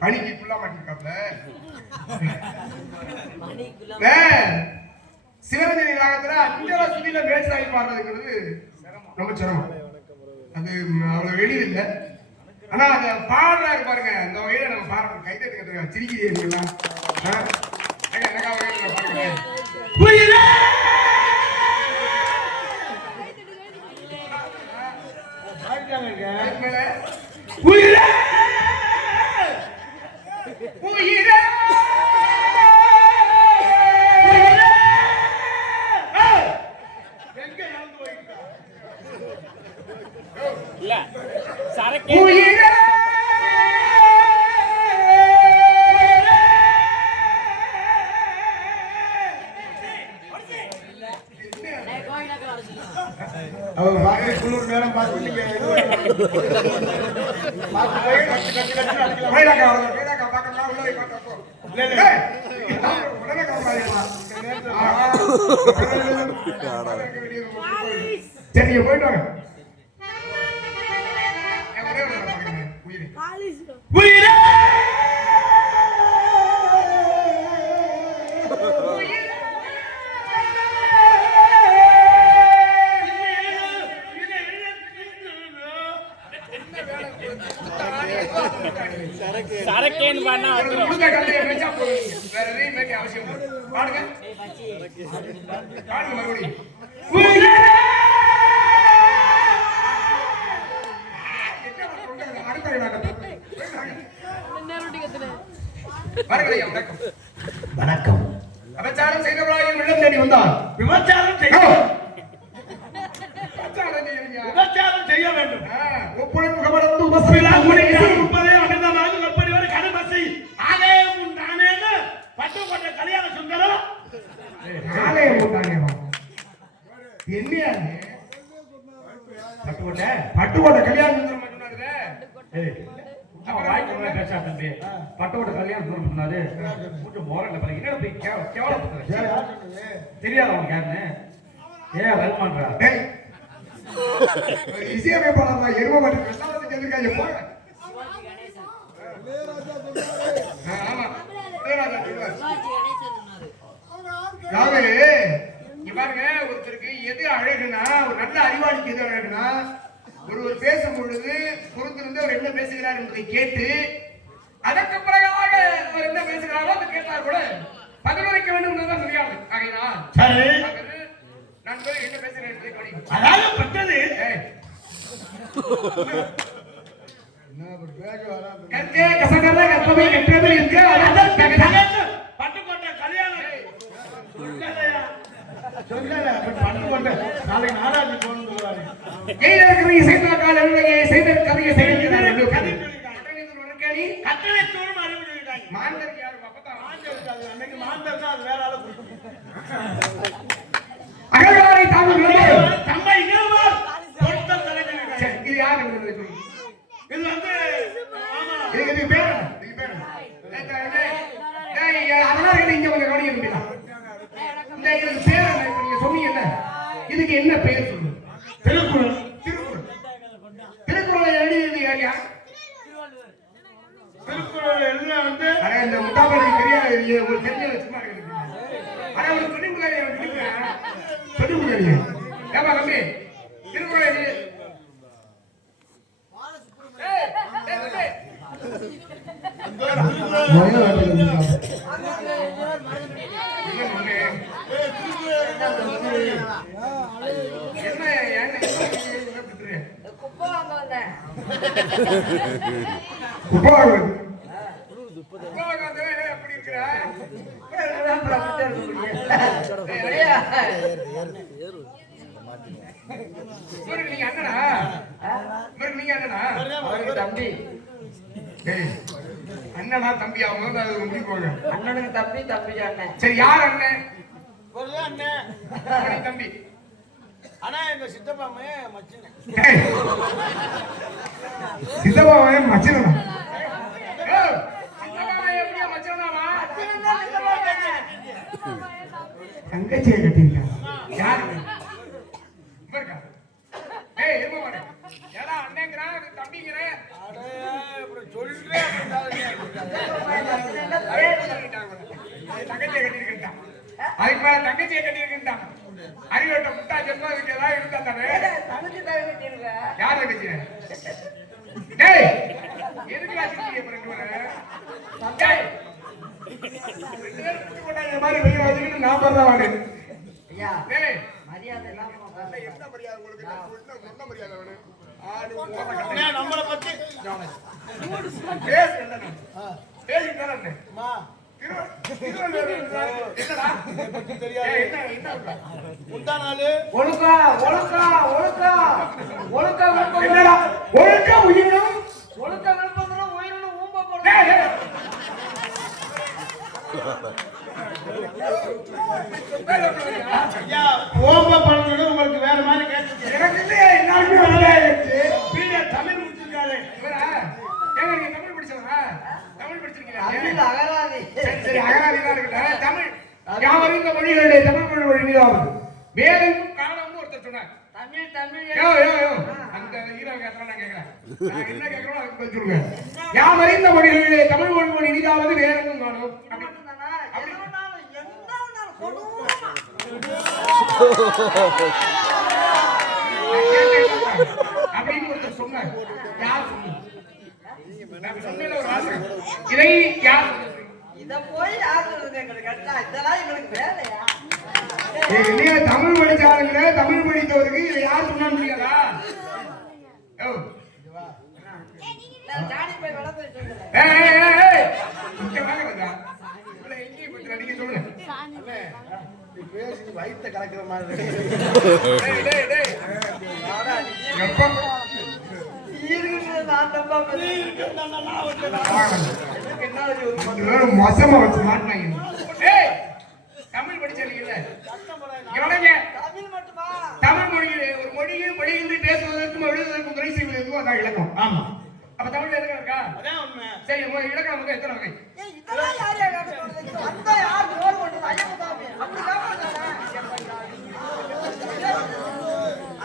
பணிக்கு ஃபுல்லா மாட்டிருக்காப்ல. சிவரஞ்சனி ராகத்துல அஞ்சல சுதியில மேற்சாகி பாடுறதுங்கிறது ரொம்ப சிரமம். அது அவ்வளவு வெளியில் இல்லை. ஆனா அந்த பாடுறாரு பாருங்க, அந்த வகையில நம்ம பாடுறோம். கைத்தட்டுங்க, சிரிக்கிறீங்களா? சரி, போயிட்டு வாங்க. சரக்கேன்னு பண்ணா வேற எதையும் அவசியம் பாடுங்க. மறுபடியும் வணக்கம். விபச்சாரம் செய்தவளாயும் உள்ளம் தேடி வந்தார். விபச்சாரம் செய்ய வேண்டும். ஒப்புடன் முகமடந்து உபசரிலா உமனை முப்பதே அமிர்தமாக கற்பறிவர் கடுமசி ஆலயம் உண்டானேன்னு பட்டுக்கோட்டை கல்யாண சுந்தரம் ஆலயம் உண்டானே என்னையா பட்டுக்கோட்டை கல்யாண சுந்தரம் பட்டோட கல்யாணம் சொன்னாரு. தெரியாது அவனுக்கு யாருன்னு. ஏன் வருமான்றா இசையமைப்பாளர் எரும மாட்டு பாருங்க. ஒருத்தருக்கு எது அழகுனா, ஒரு நல்ல அறிவாளிக்கு எது அழகுனா, ஒருவர் பேசும் பொழுது பொறுத்திருந்து அவர் என்ன பேசுகிறார் என்பதை கேட்டு அதற்கு பிறகாக அவர் என்ன பேசுகிறாரோ அதை கேட்டார் கூட பதிலளிக்க வேண்டும் தான் தெரியாது. ஆகையினால் நண்பர் என்ன பேசுகிறேன் என்பதை கவனிக்கும். அதாவது பட்டது கற்கே கசகர கற்பவை கற்றது இருக்கு. பட்டுக்கோட்டை கல்யாணம் சொல்லல. பட்டுக்கோட்டை நாளைக்கு நாடாஜி போகணும் சொல்லுவாரு. செய்த கால செய்த கதையை செய்ய கட்டளை தோறும் அறிவுறுத்தாங்க. மாந்தருக்கு யாரு அப்பதான் மாந்தர் அன்னைக்கு மாந்தர் தான், அது வேற ஆளு அகழ்வாரை தாங்கள் தம்பை இனவார் பொருத்தம் தலைமையில. இது யாரு? இது வந்து இதுக்கு பேர் அதெல்லாம் இங்க கொஞ்சம் கவனிக்க முடியல. இந்த இதுக்கு பேர் நீங்க சொன்னீங்கல்ல, இதுக்கு என்ன பேர் சொல்லு? திருக்குறள். திருக்குறளை எழுதியது யாரியா? திருக்குறள் எழுத வந்து இந்த முட்டாபடி தெரியாது, உங்களுக்கு தெரிஞ்ச சும்மா இருக்கு. ஆனா ஒரு சொல்லிவிடாது, சொல்லிவிடாது. ஏமா தம்பி திருக்குறளை எழுதி தம்பி அண்ணனா தம்பி அவங்க முடிப்போங்க. அண்ணனுக்கு தம்பி, தம்பி அண்ணன். சரி, யார் அண்ணன்? அண்ணன் தம்பி. ஆனா எங்க சித்தப்பாமே மச்சின. சித்தப்பாமே மச்சினா? தங்கச்சியை கட்டிருக்காங்க. யாரு? மேல தங்கச்சியை கட்டியிருக்கின்றான். அறிவட்ட முட்டா ஜென்மா இருக்கு ஏதாவது இருந்தா தானே. தங்கச்சி தான் கட்டிருக்க. யார் தங்கச்சி? டேய் எதுக்கு ஆசிரியர் பண்ணிட்டு வர? டேய் ரெண்டு பேரும் குட்டி கொண்டாங்க மாதிரி வெளிய வந்துட்டு நான் பரதா வாங்க. ஐயா டேய் மரியாதை இல்லாம என்ன மரியாதை உங்களுக்கு? என்ன மரியாதை வேணும்? நம்மளை பத்தி பேசு என்னடா? பேசி தரேன். ஒழுக்கா ஒழுக்கா ஒழுக்கா ஒழுக்கா ஒழுக்கா உயிரினும் ஒழுக்கா விழுப்பதும் உயிரினும் ஊம்ப போடுறேன். உங்களுக்கு வேற மாதிரி கேட்டு எனக்கு இல்லையா எல்லாருமே வேலையாயிடுச்சு. தமிழ் முடிச்சிருக்காரு. ஏங்க நீங்க தமிழ் படிச்சவரா? தமிழ் படிச்சிருக்கீங்களா? தமிழ் அகராதி. சரி அகராதிதான் இருக்கட்டும். தமிழ் யாவறிந்த மொழிகளுடைய தமிழ் மொழி நீதாவது வேதமும் காலமும் ஒருத்தர் சொன்னார். தமிழ் தமிழ் யோ யோ யோ அந்த ஹீரோ கேட்கறேன் நான் கேட்கறேன். நான் என்ன கேட்கறோம் அதுக்கு பதில் சொல்லுங்க. யாவறிந்த மொழிகளிலே தமிழ் மொழி இனிதாவது வேதமும் காணும். அப்படின்னு ஒருத்தர் சொன்னார். யார் சொன்னார்? நான் சொன்னேன் ஒரு வார்த்தை. இதை யார் இத போய் யார் சொல்றது எங்களுக்கு கேட்டா இதெல்லாம் எங்களுக்கு வேலையா? இல்லையா தமிழ் படிச்சாருங்க தமிழ் படித்தவருக்கு இதை யார் சொன்னா முடியாதா? ஜானி போய் வளர்த்து சொல்லுங்க. இங்க வாங்க ராஜா. இவ்வளவு எங்கேயும் பத்திர நீங்க சொல்லுங்க. பேசி வயித்தை கலக்கிற மாதிரி டேய் டேய் எப்ப நான் தப்பா மோசமா வச்சு மாட்டினாங்க. ஏய் தமிழ் படிச்சீங்கல்ல எவனங்க தமிழ் மட்டுமா? தமிழ் மொழியிலே ஒரு மொழியை மொழியின்றி பேசுவதற்கும் எழுதுவதற்கும் துணை செய்வது எதுவும் அதான் இலக்கம். ஆமா அப்ப தமிழ்ல எதுவும் இருக்கா? அதான் உண்மை. சரி இலக்கணம் வந்து எத்தனை வகை? இதெல்லாம் யார் யார் அந்த யார் ஜோர் போட்டு ஐயப்ப சாமி அப்படி காப்பாத்தானே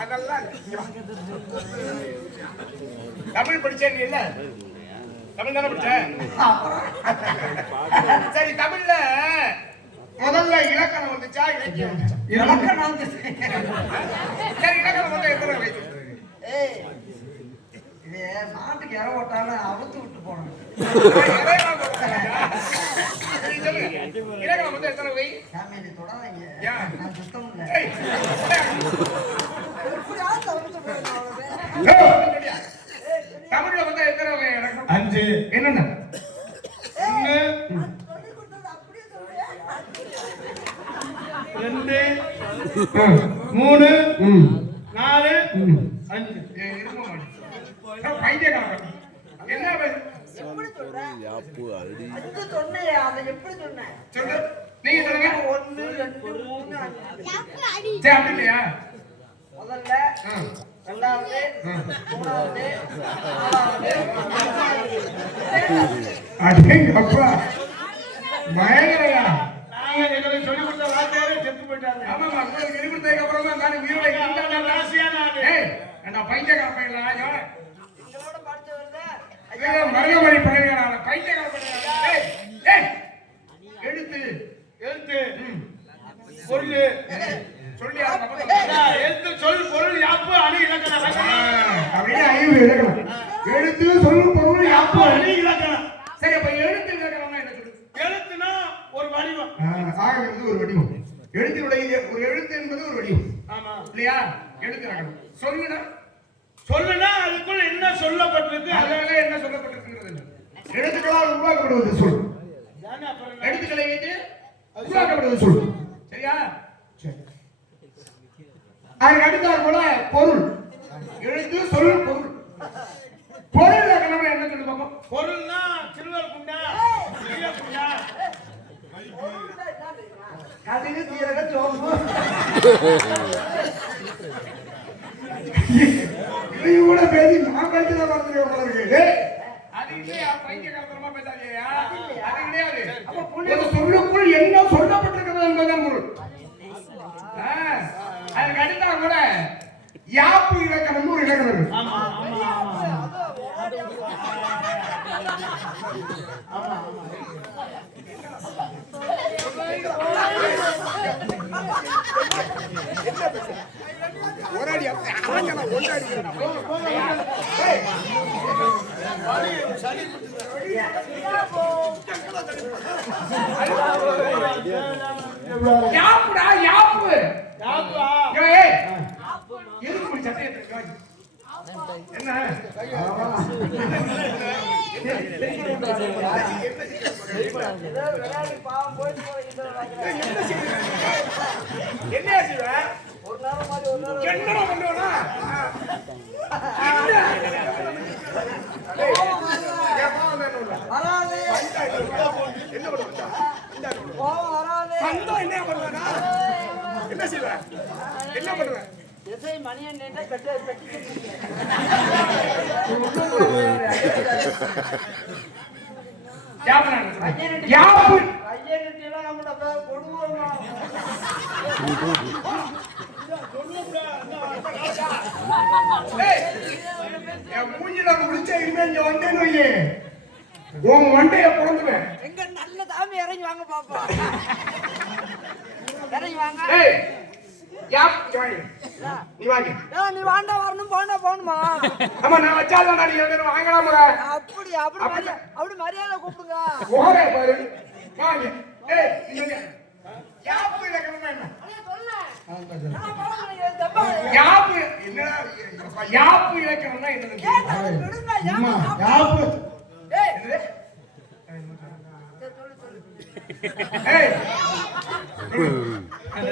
அதெல்லாம் தமிழ் படிச்சேன் இல்ல தமிழ் தானே படிச்ச? சரி தமிழ்ல முதல்ல இலக்கணம் வந்துச்சா இலக்கியம் வந்துச்சா? இலக்கணம் வந்து சரி இலக்கணம் வந்து எத்தனை வகை? ஏய் இது மாட்டுக்கு இற ஓட்டாலும் அவுத்து விட்டு போனோம். இலக்கணம் வந்து எத்தனை வகை? சாமி நீ தொடாதீங்க. ஏன்? நான் சுத்தம் இல்ல. தமிழ்ல வந்து எத்தனை வகை இலக்கணம்? 5. என்னென்ன? 1 2 3 4 5. என்ன எப்படி சொல்ற? அது சொன்னேன் அதை எப்படி சொன்னேன்? சொல்லு நீங்க சொல்லுங்க. 1 2 3 5. சரி அப்படி இல்லையா? முதல்ல ரெண்டாவது மூணாவது நாலாவது அடேங்கப்பா பயங்கரயா. நாங்க எங்களுக்கு சொல்லி கொடுத்த வார்த்தையாவே செத்து போயிட்டாங்க. ஆமாமா உங்களுக்கு சொல்லி கொடுத்ததுக்கு அப்புறம் தான் நான் உயிரோட இருந்தாலும் ராசியான ஆளு. ஏய் நான் பைத்தியக்கார பையன்ல யோட இதோட படிச்சு வருது. மருதமணி பையன்கார பைத்தியக்கார பையன். ஏய் ஏய் எழுத்து எழுத்து பொருள் சொல்லி எழுத்து சொல் பொருள் யாப்பு அணி இலக்கணம் அப்படியே ஐந்து இலக்கணம். எழுத்து சொல் பொருள் யாப்பு அணி இலக்கணம். சரி அப்ப எழுத்து இலக்கணம்னா என்ன சொல்லு? எழுத்துனா ஒரு வடிவம். ஆக வந்து ஒரு வடிவம். எழுத்தினுடைய ஒரு எழுத்து என்பது ஒரு வடிவம். ஆமா இல்லையா? எழுத்து இலக்கணம். சொல்லுனா சொல்லுனா அதுக்குள்ள என்ன சொல்லப்பட்டிருக்கு அதனால என்ன சொல்லப்பட்டிருக்கிறது இல்லை. எழுத்துக்களால் உருவாக்கப்படுவது சொல். எழுத்துக்களை வைத்து உருவாக்கப்படுவது சொல். சரியா? சரி. அதுக்கு அடுத்தாற் போல பொருள். எழுத்து சொல் பொருள். பொருள் இலக்கணம் என்ன சொல்லு பாப்போம்? பொருள்னா சில்வர் குண்டா பெரிய குண்டா கடுகு சீரக சோம்பு நீ கூட பேசி நான் பேசிதான் பார்த்துருக்கேன் உங்களுக்கு. அது இல்லையா பைத்தியக்காரத்தனமா பேசாதீயா? அது கிடையாது. ஒரு சொல்லுக்குள் என்ன சொல்லப்பட்டிருக்கிறது என்பதுதான் பொருள். அதுக்கு அடுத்தா கூட யாப்பு இலக்கணம் ஒரு இலக்கணம் இருக்கு. ஆமா ஆமா ஆமா யாப்புடா யாப்பு யாப்பா ஏய் எதுக்கு இப்படி சட்டை எடுத்துக்க என்ன என்ன செய்வ ஒரு நேரம் மாதிரி ஒரு நேரம் என்னடா பண்ணுவனா வராது என்ன பண்ணுவா கோவம் வராது என்ன பண்ணுவா என்ன செய்வ என்ன பண்ணுவ எதை மணியன் கட்ட யாப்பு ஐயனெல்லாம் நம்மள கொடுவோமா என் மூஞ்சில முடிச்ச இனிமே இங்க வந்தேன்னு வையே உன் மண்டைய பிறந்துவேன் எங்க நல்ல தாமி இறங்கி வாங்க பாப்பா இறங்கி வாங்க ஏய் யாப் நீ வாங்க நீ வாண்டா வரணும் போண்டா போகணுமா ஆமா நான் வச்சாதான் நீ எழுந்து வாங்கலாமா அப்படி மரியாதை கூப்பிடுங்க ஓரே பாரு வாங்க ஏய் நீங்க யாப்பு இலக்கணம் என்ன யாப்பு என்னடா யாப்பு இலக்கணம்னா என்னது யாப்பு ஏய் அங்க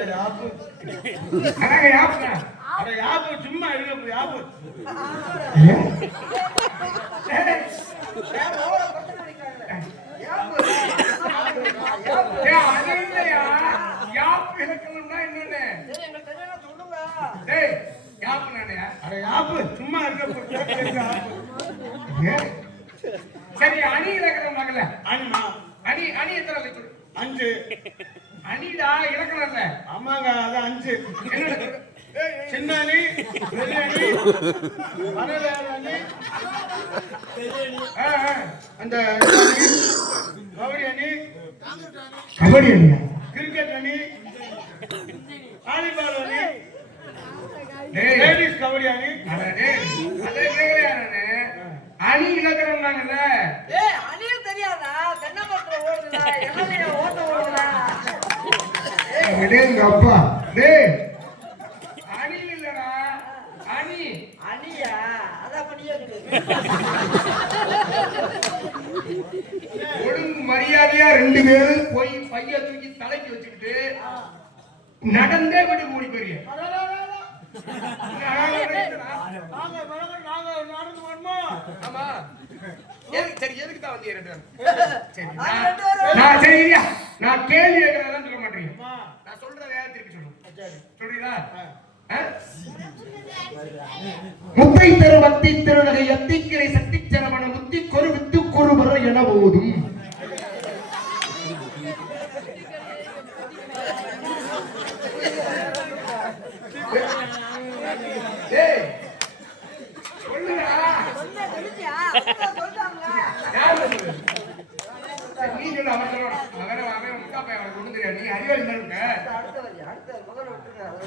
யாப்புடா அட யாப்பு சும்மா இருக்க யாப்பு யாப்பு இலக்கணம்னா என்னன்னு டேய் யாப்பு நானே அட யாப்பு சும்மா இருக்க சரி அணி இலக்கணம் மகள அனிமா அணி அணி எத்தனை இருக்கு 5 அணிடா இலக்கணம் இல்ல ஆமாங்க அது 5 என்ன சின்ன அணி பெரிய அணி மணவேல் அணி அந்த கபடி அணி கபடி அணியா கிரிக்கெட் அணி வாலிபால் அணி டேய் லேடிஸ் கபடி அணி அதே கேக்குறானே அணி இலக்கணம் நாங்கல்ல அணில் தெரியாதா தென்னமரத்துல ஓடுதா எண்ணெய ஓட்ட ஓடுதா எங்க அப்பா டேய் அணி இல்லடா அணி அணியா அதான் பண்ணியே ஒழுங்கு மரியாதையா 2 பேரும் போய் பைய தூக்கி தலைக்கு வச்சுக்கிட்டு நடந்தே விட்டு மூடி போறீங்க ஆமா சரி எதுக்கு தான் வந்து நான் கேள்வி கேட்கறதெல்லாம் சொல்ல மாட்டேங்க நான் சொல்றத திருப்பி சொல்லுங்க சொல்றீங்களா முத்தை தரு வத்தி திருநகை எத்திக்கிரை சக்தி சரவண முத்தி கொரு வித்து கொருபர என போதும்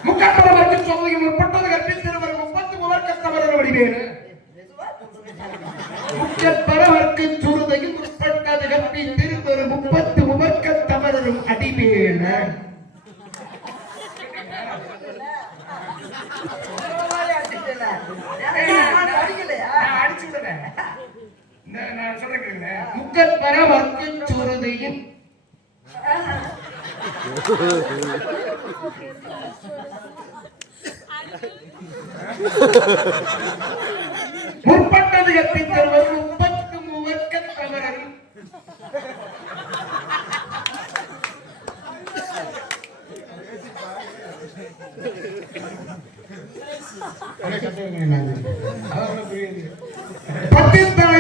முக்காட்டவருக்கு சொல்லுங்க முற்பட்டது கற்பில் திருவர் 30 முவர்க்கத்தவர்கள் வடிவேறு முக்கத்தவருக்கு சுருதையும் முற்பட்டது கற்பில் திருவர் 30 முவர்க்கத்தவரும் அடிவேன அடிச்சு விடுறேன் நான் சொல்றேன் முக்கத்தவருக்கு சுருதையும் முற்பட்டது எப்படி தருவது 30 முவர்க்கத்தவரும் பத்தித்தலை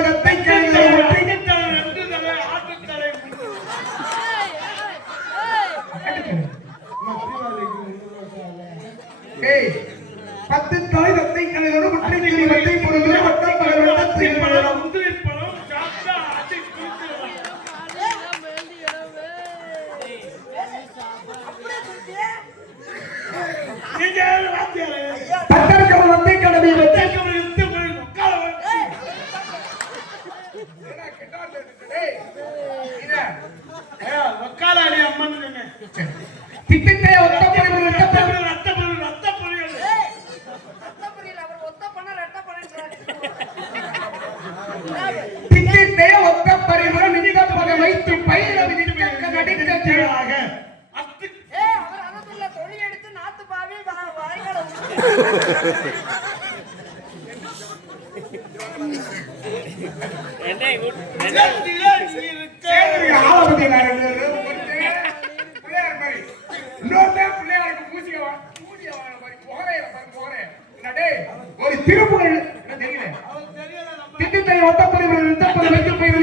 பத்து தாய் ரத்தை கலையோடு முற்றை கிளி வத்தை பொருளை வட்டம் பகல் வட்டத்தில் பழம் முந்திரி பழம் சாப்பிட்டா அடி பத்தர்கள் கடமை வச்சு வக்காலாடி அம்மன் திட்டத்தை ஒத்த பரிவு திட்டத்தை ஒத்த பரிவு நிதித பகை வைத்து பயிர விதிக்க நடிக்க செய்வதாக ஒரு திருப்புகள் தெரியல திட்டத்தை ஒத்த பரிவு வைத்து பயிர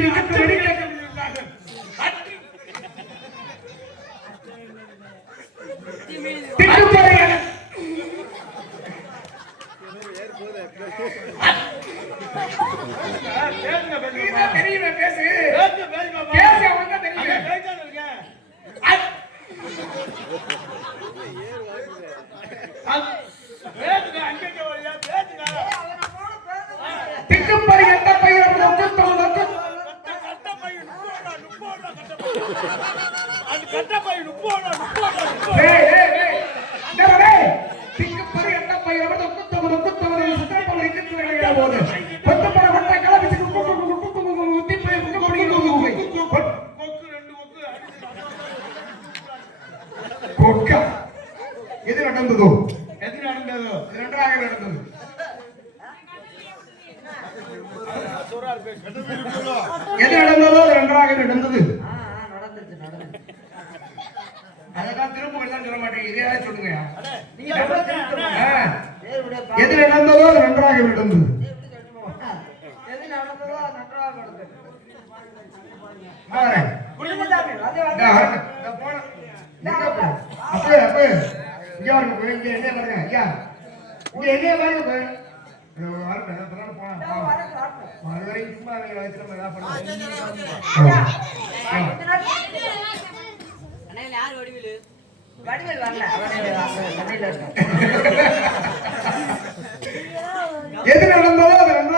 எது நடந்ததோ நன்றாக நடந்தது. எது நடந்ததோ அது நன்றாக நடந்தது. அதெல்லாம் திரும்ப சொல்ல மாட்டேங்க, இதையாவது சொல்லுங்க. எது நடந்ததோ அது நன்றாக நடந்தது. எது நடந்ததோ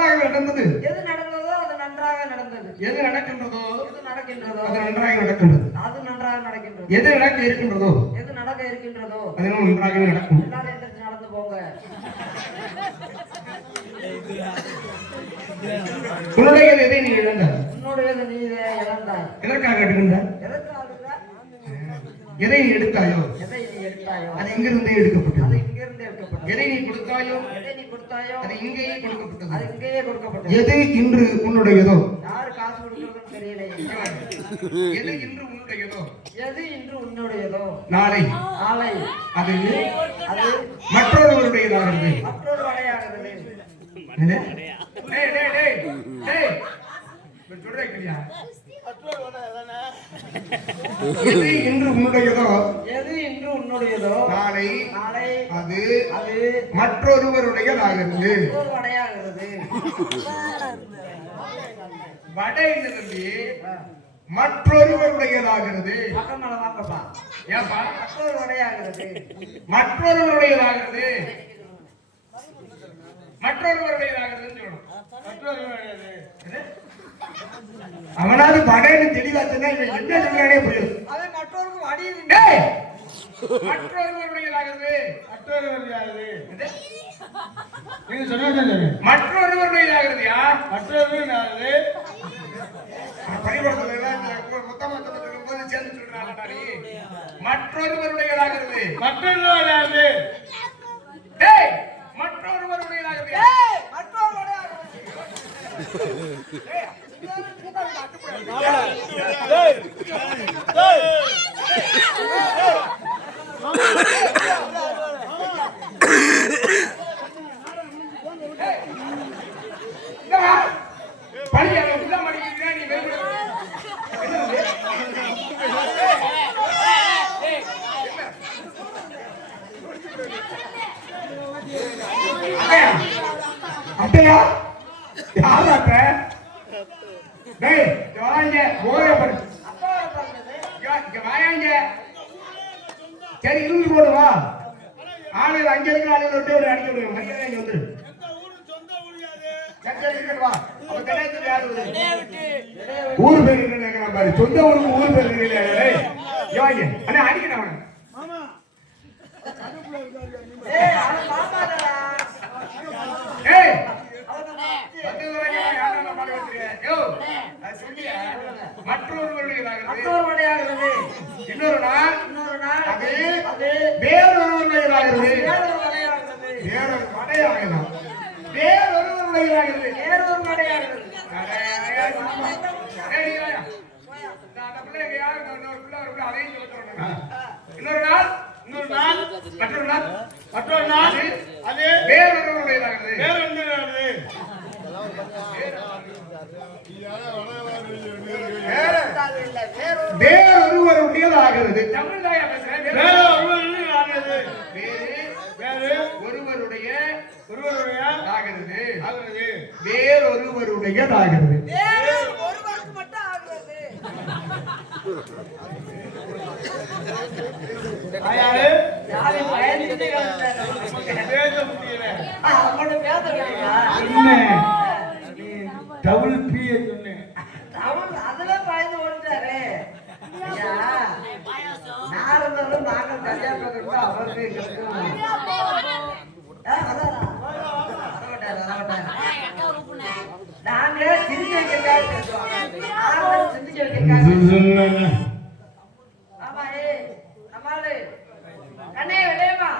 அது நன்றாக நடந்தது. எது நடந்ததோ அது நன்றாக நடந்தது. எது நடக்கின்றதோ அது நன்றாக நடக்கின்றது. அது நன்றாக நடக்கின்றது. எது நடக்க இருக்கின்றதோ அது நன்றாக நடக்கும். எல்லாரும் எந்திரச்சு நடந்து போங்க. உன்னுடையது எதை நீ இழந்தாய்? உன்னுடையது நீ இழந்தாய். எதற்காக எடுக்கின்றாய்? எதை நீ எடுத்தாயோ அது இங்கிருந்து எடுக்கப்பட்டது. எதை நீ கொடுத்தாயோ அது இங்கேயே கொடுக்கப்பட்டது. எது இன்று உன்னுடையதோ யாரு காசு கொடுக்கிறதுன்னு தெரியல. எது இன்று உன்னுடையதோ நாளை அது மற்றொருவருடையதாகிறது. மற்றொரு வலையாகிறது. எது இன்று உன்னுடையதோ நாளை அது மற்றொருவருடையதாகிறது. வடை தம்பி மற்றொருவருடையதாகிறது. மற்றொருவருடையதாகிறது அவனாவது படையில தெளிவா சொன்னா இவன் என்ன சொல்றானே புரியுது. மற்றொருவருடையதாகிறது. நீங்க சொன்னது மற்றொருவருடையதாகிறது. யார் மற்றொருவருடையதாகிறது? பரிவர்த்தனை மொத்தமா சொல்லும் போது சேர்ந்து சொல்றாங்க. மற்றொருவருடையதாகிறது. மற்றொருவருடையதாகிறது. டேய் மற்றொருவருடையதாகிறது. அப்படியா யாராட்ட டேய் வாங்க போற படு வாங்க சரி இருந்து போடு வா ஆளுகள் அங்க இருக்கிற ஆளுகளை விட்டு ஒரு அடிக்க முடியும் மரியாதை இங்க வந்துரு சரி சரி இருக்கட்டும் வா அப்ப தெரியாது யாரு ஊர் பேர் என்ன நினைக்கிறான் பாரு சொந்த ஊருக்கு ஊர் பேர் தெரியல யோகி அண்ணா அடிக்கணும் அவனை ஏய் அவன் பாப்பாடா ஏய் மற்றொருவடையாகிறது இன்னொரு நாள் அது வேறொருவருடையதாகிறது வேறொரு மடையாகலாம் வேறொருவருடையதாகிறது வேறொரு மடையாகிறது இன்னொரு நாள் மற்றொரு நாள் அது வேறொருவருடையதாகிறது வேறொருவருடையதாகிறது தமிழ்தாய வேறொருவருடையதாகிறது ஒருவருக்கு மட்டும் ஆகிறது யாரு பயந்துட்டே அவனோட பேச டபுள் பி சொன்னேன் அதெல்லாம் பயந்து ஓடிட்டாரு ஐயா நாரதரும் நாங்கள் கல்யாணம் அவருக்கு நாங்க சிரிக்க வைக்கிறதுக்காக பேசுவோம் சிரிக்க வைக்கிறதுக்காக ஆமா அம்மாளு கண்ணே விளையமா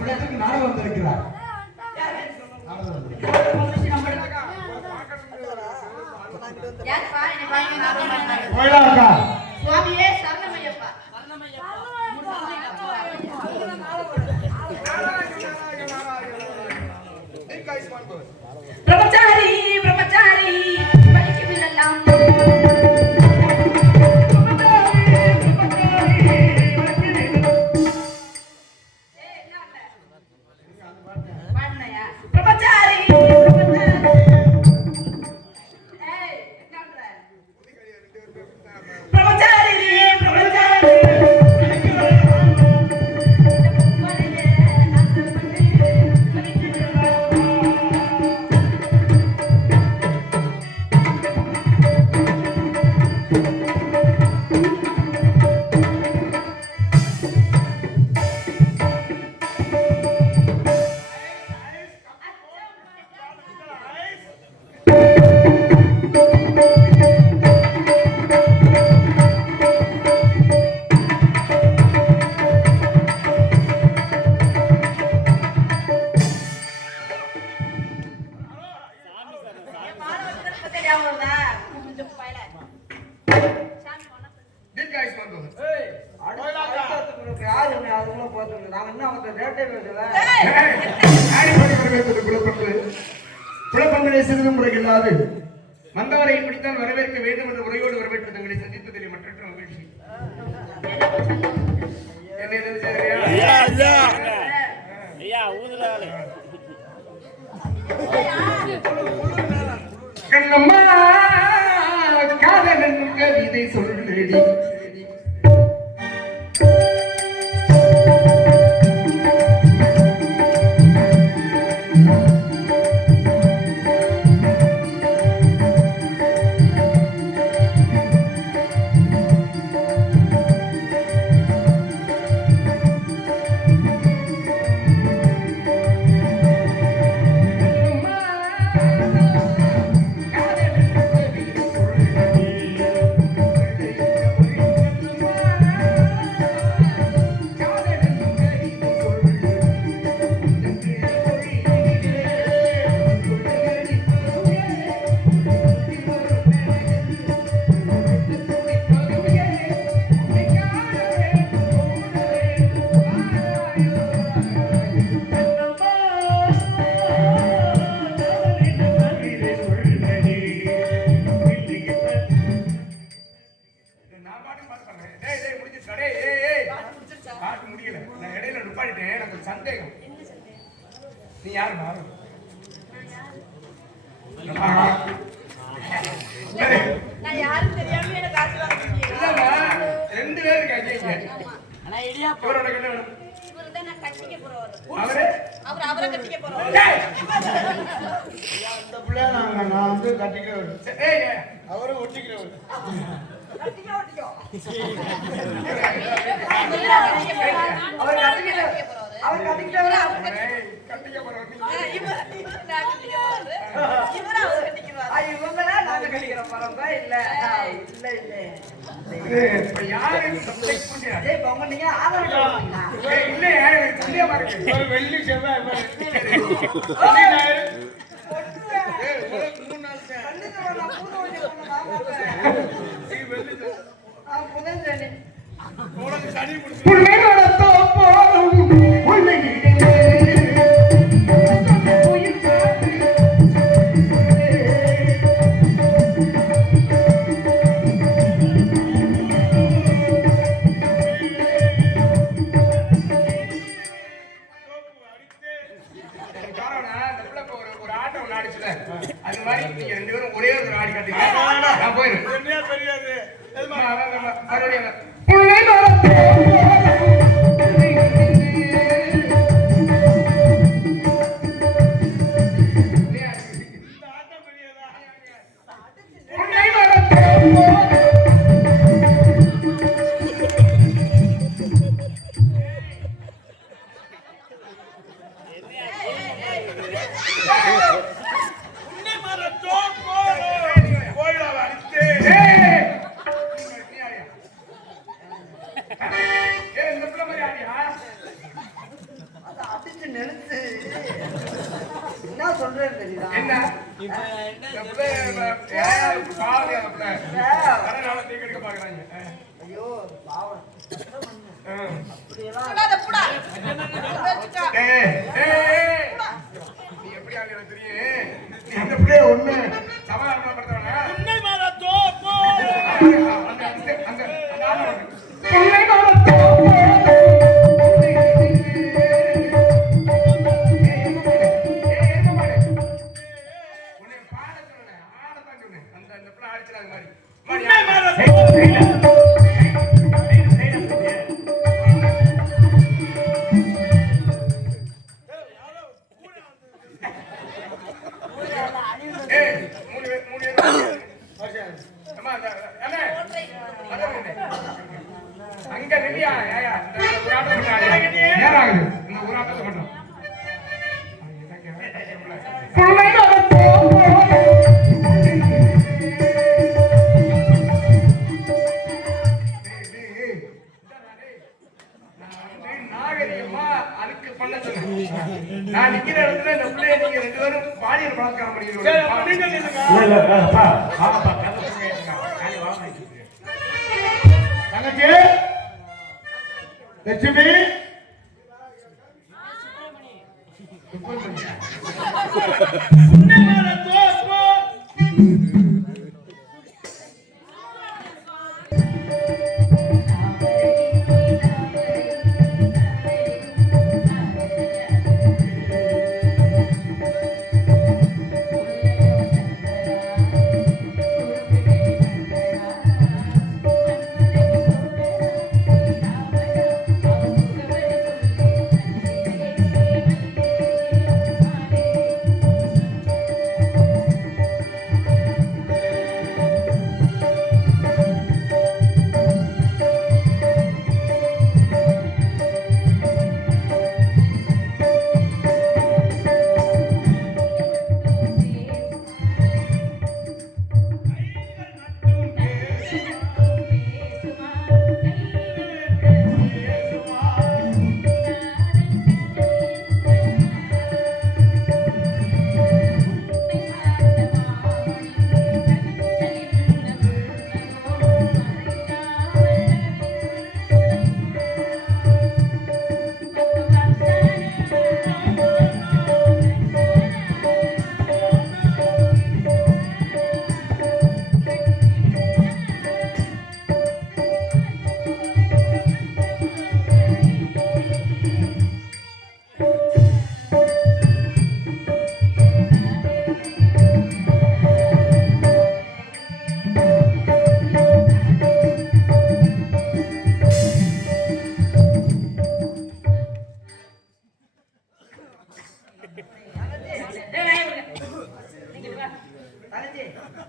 நம்மிடத்துக்கு நாடகம் வந்திருக்கிறார். நாடகம் வந்திருக்கிறார். கோயிலா அக்கா. சுவாமியே சரணமையப்பா. பிரம்மச்சாரி பிரம்மச்சாரி படிக்கவில்லாம் பிரம்மச்சாரி பிரம்மச்சாரி பிரம்மச்சாரி தீர்க்காயுஷ்மான் பவன். யாரு அதுக்குள்ள போறது நாங்க இன்னும் அவங்க ரேட்டே பேசல. குழப்பங்களை சிறிது முறையில்லாது வந்தவரை இப்படித்தான் வரவேற்க வேண்டும் என்ற முறையோடு வரவேற்று தங்களை சந்தித்ததில் மற்றற்ற மகிழ்ச்சி. என்ன ஏதாவது செய்யறியா? கண்ணம்மா காதலன் கவிதை சொல்லடி. சந்தேகம். நீ யாரு மாறும்? நான் யாரும் தெரியாம எனக்கு காசு வாங்கிட்டீங்க. ரெண்டு பேரும் கேட்டீங்க. ஆனா ஐடியா இவரோட என்ன வேணும்? இவர்தான் நான் கட்டிக்க போறவர். அவரை கட்டிக்க போறவர். அந்த புள்ளைய நான் வந்து கட்டிக்கிறவர். அவரு ஒட்டிக்கிறவர். கட்டிக்க ஒட்டிக்கோ. அவர் கட்டிக்கிறவர். அவர் கட்டிக்கிறவர். அவர் கட்டிக்க போறவர். இவரா அவர் கட்டிக்கிறவர். இவங்களா நாங்க கட்டிக்கிற போறோம். இல்ல இல்ல இல்ல. இப்ப யாரு சப்ஜெக்ட் பண்ணியா? ஏய் பொங்க நீங்க ஆதரவு கொடுங்க. ஏய் இல்ல எனக்கு சொல்லியா பாருங்க. ஒரு வெள்ளி செவ்வாய் பாரு. வெள்ளி ஞாயிறு. ஏய் உங்களுக்கு 3 நாள் சார். கண்டிப்பா நான் பூனை வச்சு மாமாங்க. நீ வெள்ளி செவ்வாய். புதன் சனி. உனக்கு சனி பிடிச்சு. புள்ளை நடத்தோ போறோம். புள்ளை கிடே. அது மாதிரி நீங்க ரெண்டு பேரும் ஒரே ஒரு ஆடி காட்டுங்க. நான் போயிரு. என்ன தெரியாது. மறுபடியும் புள்ளை நடத்தோ நினைச்சு என்ன சொல்றேன்னு தெரியுதா? என்ன இந்த பிள்ளை யாராவது பாவம் அந்த பிள்ளை அதனால தீ கெடுக்க பாக்குறாங்க. ஐயோ பாவம் அப்படியெல்லாம் புடா நீ எப்படி ஆளுங்க தெரியும்? நீ அந்த பிள்ளைய ஒண்ணு சமாதானப்படுத்தவனா? உன்னை மேல தோப்போ அந்த உன்னை மேல தோப்போ அங்க ரெடியா இந்த ஊராட்டத்தை மட்டும் நாகரிகமா அதுக்கு பண்ண சொன்னேன். நான் நிக்கிற இடத்துல இந்த பிள்ளைய நீங்க 2 பேரும் பாலியல் பழக்கம் தங்கச்சி லட்சுமி உன்னை மேல தோப்போ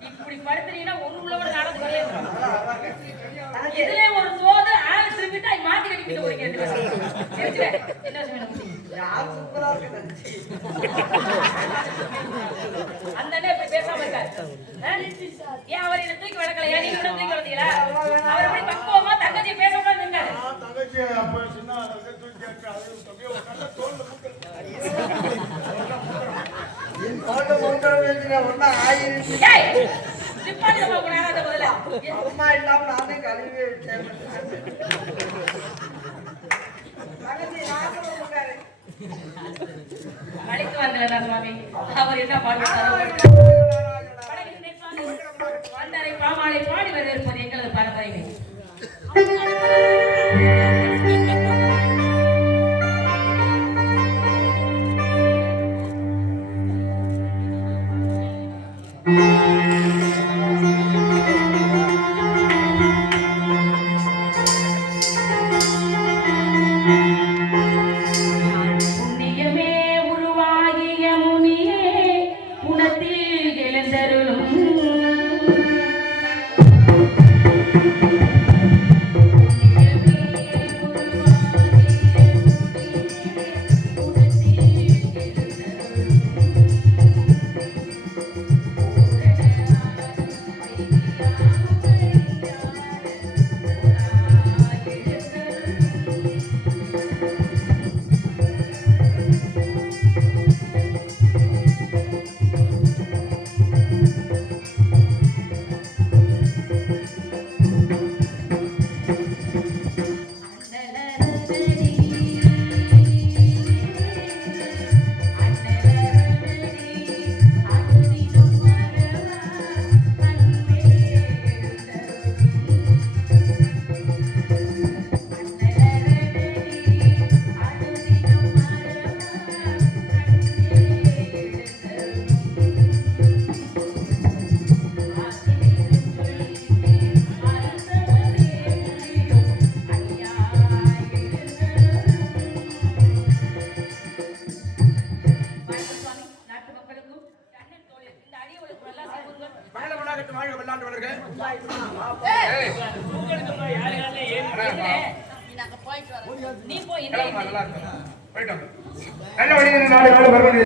இப்படி படுத்துறீங்கன்னா ஒண்ணு உள்ள கூட நடந்து கிடையாது. இதுல ஒரு சோது ஆளு திரும்பிட்டா மாத்தி கட்டிட்டு போறீங்க. என்ன சொல்லுங்க? யார் சூப்பரா இருக்கு அந்த அண்ணே இப்படி பேசாம இருக்காரு. ஏன் அவர் என்ன தூக்கி வளர்க்கலையா? நீங்க என்ன தூக்கி வளர்த்தீங்களா? அவர் எப்படி பக்குவமா தங்கச்சி பேசக்கூடாது இருந்தாரு. தங்கச்சி அப்ப சின்ன தூக்கி கேட்டு அது அப்படியே நல்ல தோல்ல அம்மா இல்லாம நானே கழுவி அழைத்து வந்தா சுவாமி அவர் என்ன பாடுவார் பாமாலை பாடி வரவேற்பது எங்களது பரம்பரைமை. எழுந்தருளும் வைத்தாகட்டும் வாழ்க வெள்ளாண்டு வளர்க. நீ போய் நல்லா இருக்கும். போயிட்டோம். நல்ல வழியில் நாடு வருவது